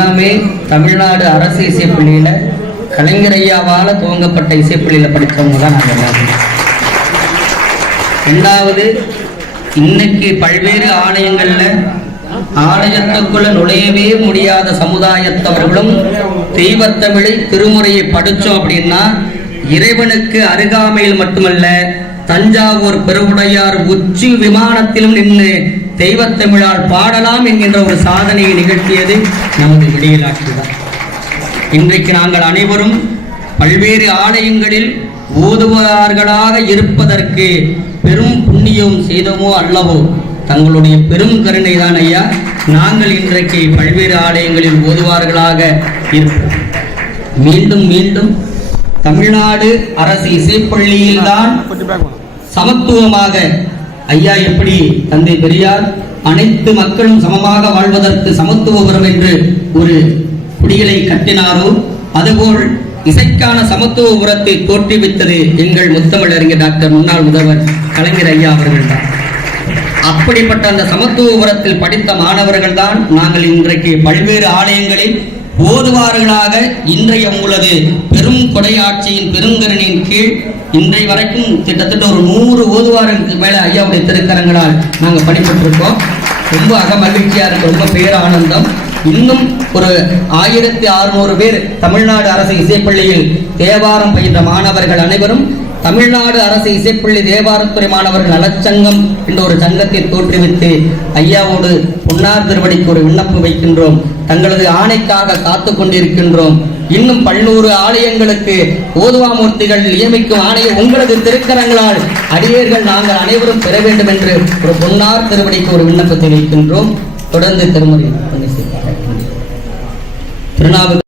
எல்லாமே தமிழ்நாடு அரசு இசைப்பள்ளியில் கலைஞர் ஐயாவால துவங்கப்பட்ட இசைப்பள்ளியில் படித்தவங்க தான் நாங்கள் எல்லாருமே. ரெண்டாவது இன்னைக்கு பல்வேறு ஆலயங்களில் ஆலயத்துக்குள்ள நுழையவே முடியாத சமுதாயத்தவர்களும் தெய்வத்தமிழை திருமுறையை படித்தோம் அப்படின்னா இறைவனுக்கு அருகாமையில் மட்டுமல்ல தஞ்சாவூர் பெருவுடையார் உச்சி விமானத்திலும் நின்று தெய்வத்தமிழால் பாடலாம் என்கின்ற ஒரு சாதனையை நிகழ்த்தியது நமது விடியலாட்சிதான் இன்றைக்கு நாங்கள் அனைவரும் பல்வேறு ஆலயங்களில் ஓதுவார்களாக இருப்பதற்கு பெரும் புண்ணியம் செய்தமோ அல்லவோ தங்களுடைய பெரும் கருணை தான் ஐயா. நாங்கள் இன்றைக்கு பல்வேறு ஆலயங்களில் ஓதுவார்களாக இருப்போம். மீண்டும் மீண்டும் தமிழ்நாடு அரசு இசைப்பள்ளியில்தான் சமத்துவமாக ஐயா எப்படி தந்தை பெரியார்? அனைத்து மக்களும் சமமாக வாழ்வதற்கு சமத்துவபுரம் என்று ஒரு குடிகளை கட்டினாரோ? அதுபோல் இசைக்கான சமத்துவபுரத்தை தோற்றுவித்தது எங்கள் முத்தமிழறிஞர் டாக்டர் முன்னாள் முதல்வர் கலைஞர் ஐயா அவர்கள்தான். அப்படிப்பட்ட அந்த சமத்துவபுரத்தில் படித்த மாணவர்கள் தான் நாங்கள் இன்றைக்கு பல்வேறு ஆலயங்களில் ஓதுவார்களாக இன்றைய உங்களது பெரும் கொடையாட்சியின் பெருங்கரணியின் கீழ் இன்றை வரைக்கும் கிட்டத்தட்ட ஒரு நூறு ஓதுவார்களுக்கு மேல ஐயாவுடைய திருக்கரங்களால் நாங்கள் படிப்பட்டிருக்கோம் ரொம்ப அக மகிழ்ச்சியாக இருக்கு ரொம்ப பேரானந்தம். இன்னும் ஒரு ஆயிரத்தி அறுநூறு பேர் தமிழ்நாடு அரசு இசைப்பள்ளியில் தேவாரம் பயின்ற மாணவர்கள் அனைவரும் தமிழ்நாடு அரசு இசைப்பள்ளி தேவாரத்துறை மாணவர்கள் நலச்சங்கம் என்ற ஒரு சங்கத்தை தோற்றுவித்து ஐயாவோடு பொன்னார் திருவடிக்கு ஒரு விண்ணப்பம் வைக்கின்றோம். தங்களது ஆணைக்காக காத்து கொண்டிருக்கின்றோம். இன்னும் பல்நூறு ஆலயங்களுக்கு ஓதுவாமூர்த்திகள் நியமிக்கும் ஆணையை உங்களது திருக்கரங்களால் அடியேர்கள் நாங்கள் அனைவரும் பெற வேண்டும் என்று ஒரு பொன்னார் திருவடிக்கு ஒரு விண்ணப்பத்தை வைக்கின்றோம். தொடர்ந்து திருமுறை திருநாவு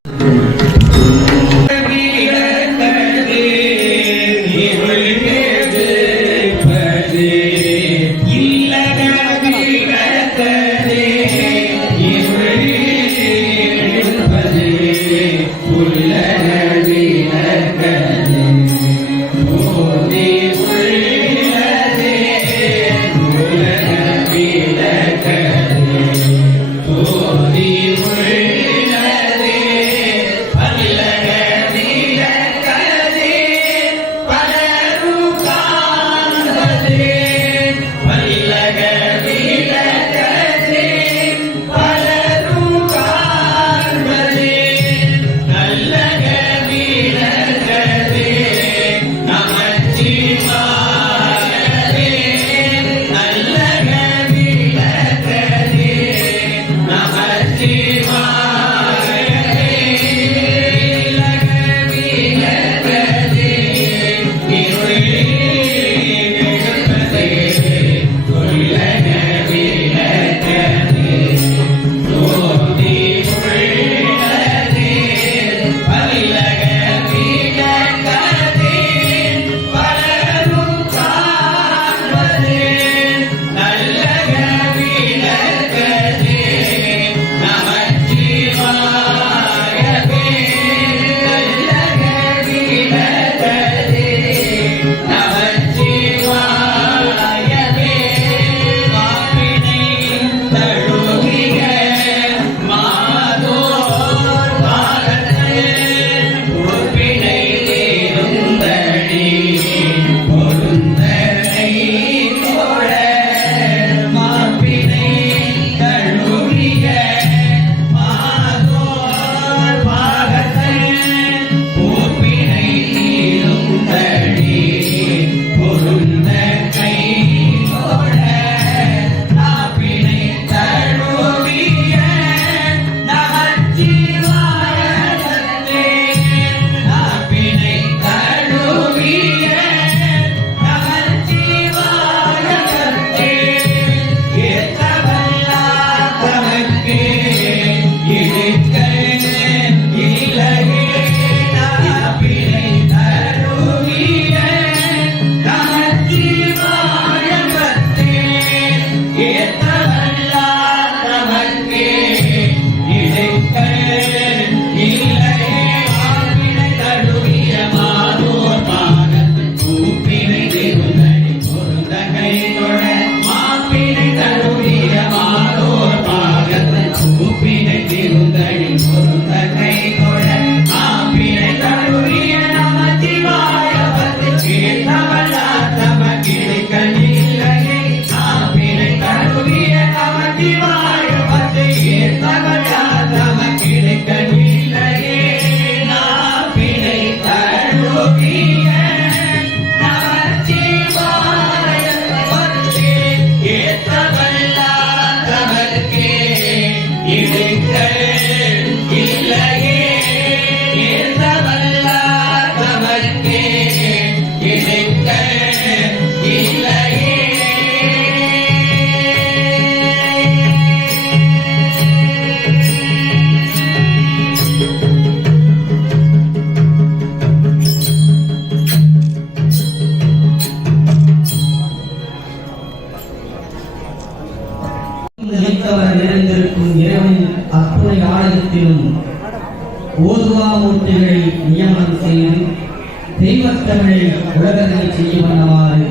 உலகங்களை உலகத்தை செய்ய வண்ணமாறு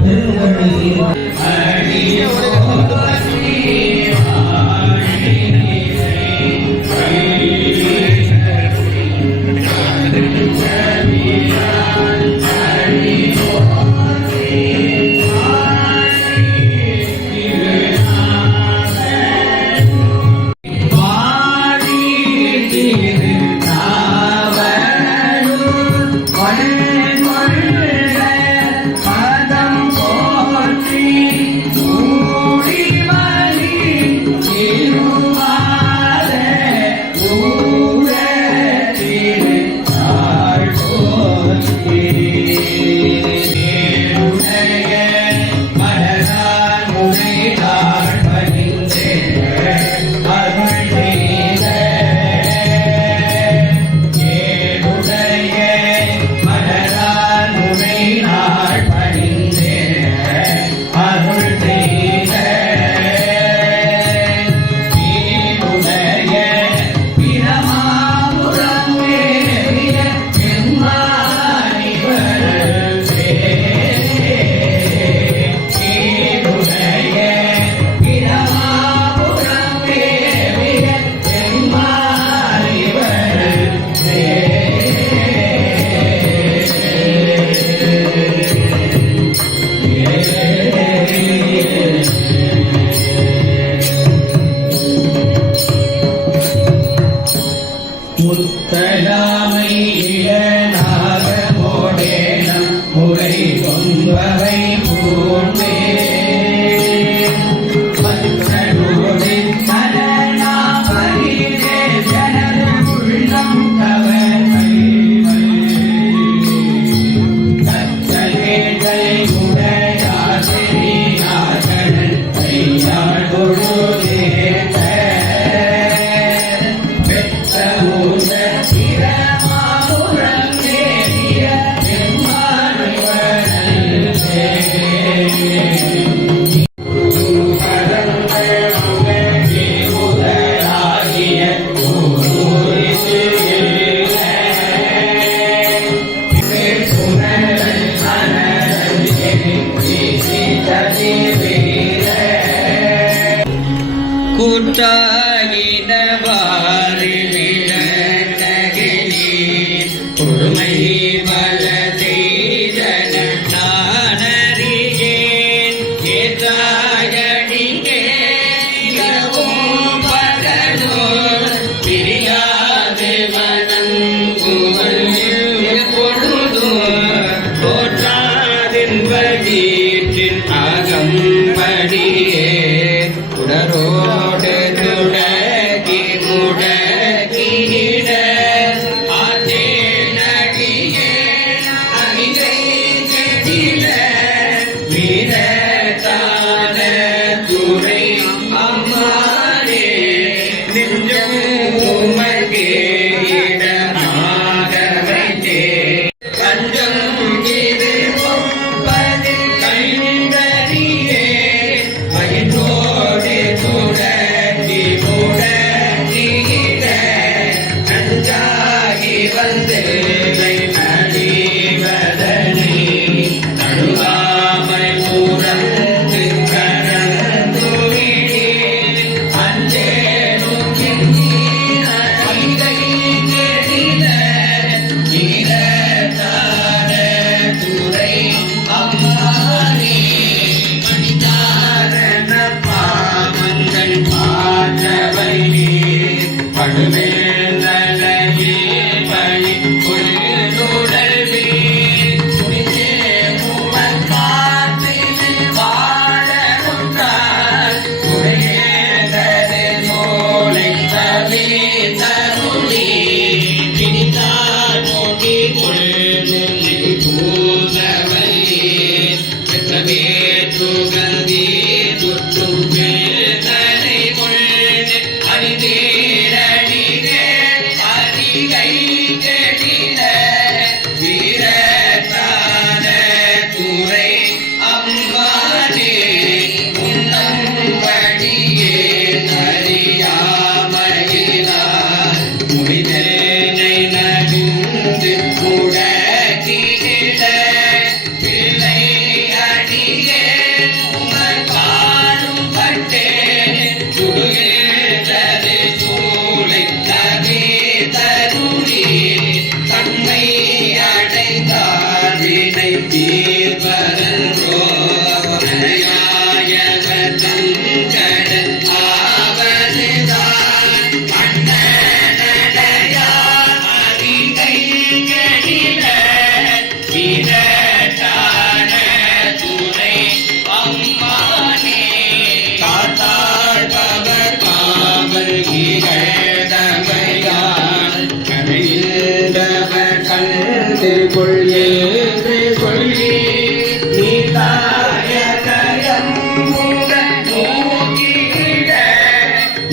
பெருங்கருணை செய்து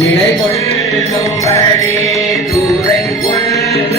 விலை கொள்ளும்படி தூரை கொள்கிற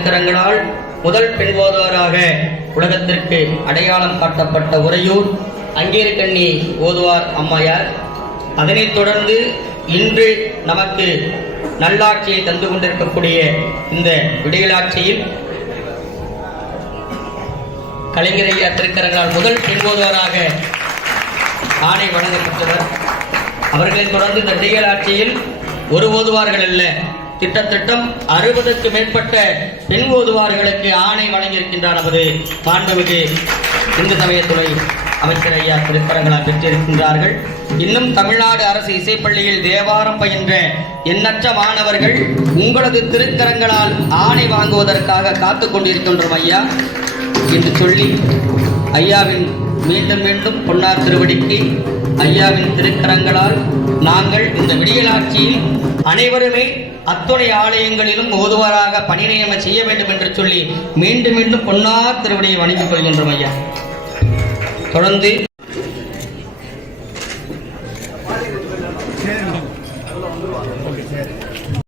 திருக்கரங்களால் முதல் பெண் உலகத்திற்கு அடையாளம் காட்டப்பட்ட உறையூர் அங்கேற்கண்ணி ஓதுவார் அம்மையார். அதனைத் தொடர்ந்து இன்று நமக்கு நல்லாட்சியை தந்து கொண்டிருக்கக்கூடிய இந்த விடியலாட்சியில் கலைஞரையா திருக்கரங்களால் முதல் பெண்போதுவராக ஆணை வழங்கப்பட்டவர் அவர்களை தொடர்ந்து இந்த விடியல் ஒரு ஓதுவார்கள் அல்ல திட்டத்திட்டம் அறுபதுக்கு மேற்பட்ட பெண் ஓதுவார்களுக்கு ஆணை வழங்கியிருக்கின்றார் நமது மாண்புமிகு இந்து சமயத்துறை அமைச்சர் ஐயா திருக்கரங்களால் பெற்றிருக்கின்றார்கள். இன்னும் தமிழ்நாடு அரசு இசைப்பள்ளியில் தேவாரம் பயின்ற எண்ணற்ற மாணவர்கள் உங்களது திருக்கரங்களால் ஆணை வாங்குவதற்காக காத்து கொண்டிருக்கின்றோம் ஐயா. என்று சொல்லி ஐயாவின் மீண்டும் மீண்டும் பொன்னார் திருவடிக்கு ஐயாவின் திருக்கரங்களால் நாங்கள் இந்த விடியலாட்சியில் அனைவருமே அத்துணை ஆலயங்களிலும் ஓதுவாராக பணி செய்ய வேண்டும் என்று சொல்லி மீண்டும் மீண்டும் பொன்னார் திருவடியை வணங்கிக் கொள்கின்றோம் ஐயா. தொடர்ந்து மகதோத்தேவாய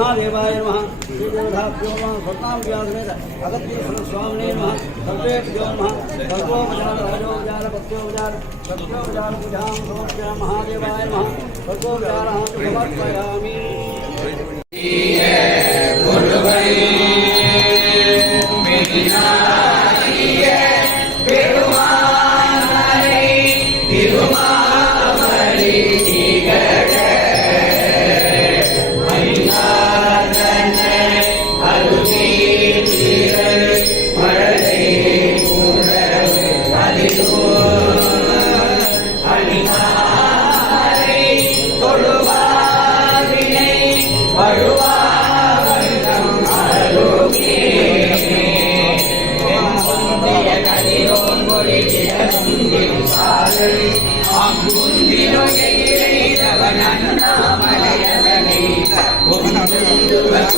महादेवाय नमः। श्रीदेवधाभ्यो नमः। स्वप्नाव्यासमेत अगत्यस्वामिने महादेवाय सर्वेभ्यो नमः। सर्वोपचारभजोपचारभक्त्योपचार सत्योपचारपूजां समर्प्य महादेवाय नमः। सर्वोपचारः समर्पयामि। Yeah, what महादेवाय way, making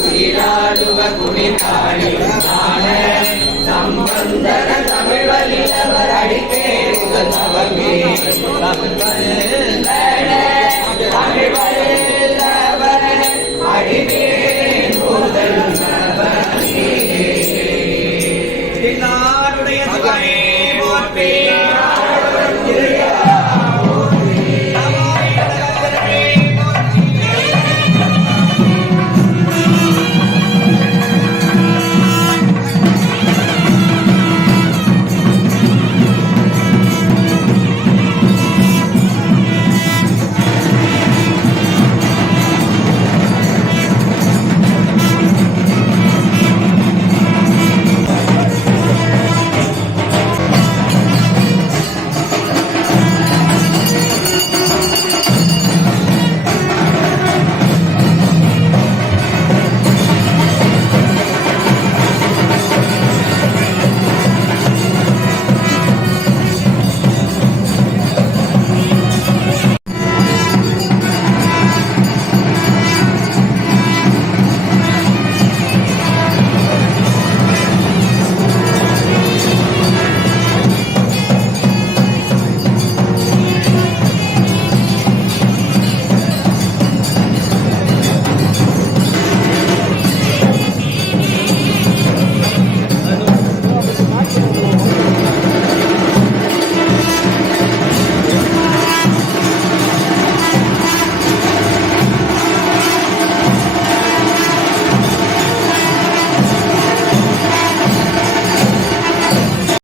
நீராடுவ குளிராடி சம்பந்தர தமிழ் வலியவர் அடிக்கேடுகள் தமிழ்